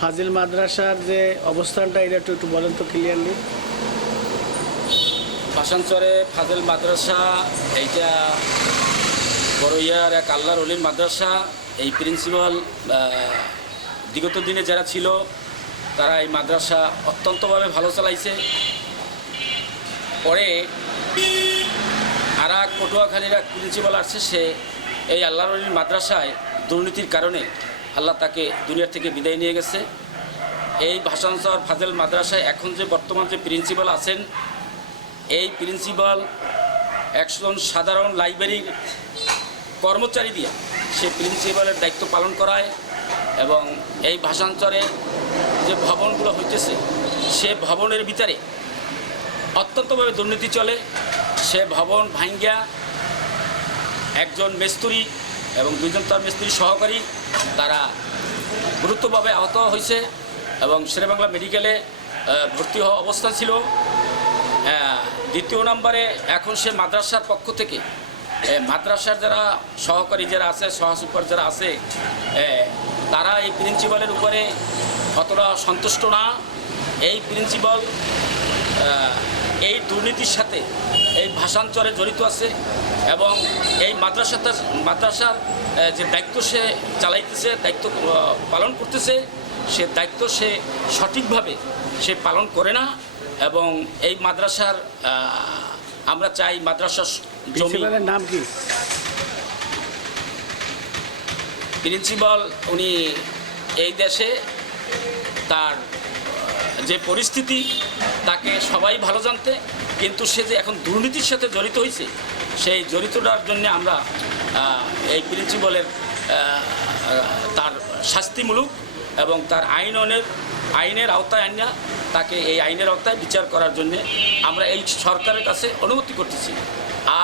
ফাজিল মাদ্রাসার যে অবস্থানটা এটা একটু বলেন তো ক্লিয়ারলি। ভাসানচরে ফাজিল মাদ্রাসা এইটা বড়ইয়ার এক আল্লাহর ওলির মাদ্রাসা। এই প্রিন্সিপাল বিগত দিনে যারা ছিল তারা এই মাদ্রাসা অত্যন্তভাবে ভালো চালাইছে। পরে আর এক পটুয়াখালীর এক প্রিন্সিপাল আসছে, সে এই আল্লাহর ওলির মাদ্রাসায় দুর্নীতির কারণে আল্লাহ তাকে দুনিয়ার থেকে বিদায় নিয়ে গেছে। এই ভাসানচর ফাজিল মাদ্রাসায় এখন যে বর্তমান যে প্রিন্সিপাল আছেন, এই প্রিন্সিপাল একজন সাধারণ লাইব্রেরির কর্মচারী দিয়ে সে প্রিন্সিপালের দায়িত্ব পালন করায় এবং এই ভাসানচরে যে ভবনগুলো হইতেছে সে ভবনের ভিতরে অত্যন্তভাবে দুর্নীতি চলে। সে ভবন ভাঙ্গিয়া একজন মিস্ত্রি এবং দুইজন তার মিস্ত্রি সহকারী তারা গুরুতরভাবে আহত হয়েছে এবং শেরেবাংলা মেডিকেলে ভর্তি হওয়া অবস্থা ছিল। দ্বিতীয় নম্বরে এখন সে মাদ্রাসার পক্ষ থেকে মাদ্রাসার যারা সহকারী যারা আছে, সহসুপার যারা আছে, তারা এই প্রিন্সিপালের উপরে অতটা সন্তুষ্ট না। এই প্রিন্সিপাল এই দুর্নীতির সাথে এই ভাসানচরে জড়িত আছে এবং এই মাদ্রাসার যে দায়িত্ব সে চালাইতেছে, দায়িত্ব পালন করতেছে, সে দায়িত্ব সে সঠিকভাবে সে পালন করে না। এবং এই মাদ্রাসার আমরা চাই মাদ্রাসার প্রিন্সিপালের নাম কি? প্রিন্সিপাল উনি এই দেশে তার যে পরিস্থিতি তাকে সবাই ভালো জানতে, কিন্তু সে যে এখন দুর্নীতির সাথে জড়িত হয়েছে সেই জড়িতটার জন্য আমরা এই প্রিন্সিপালের তার শাস্তিমূলক এবং তার আইনের আওতায় আনিয়া তাকে এই আইনের আওতায় বিচার করার জন্য আমরা এই সরকারের কাছে অনুমতি করতেছি। আর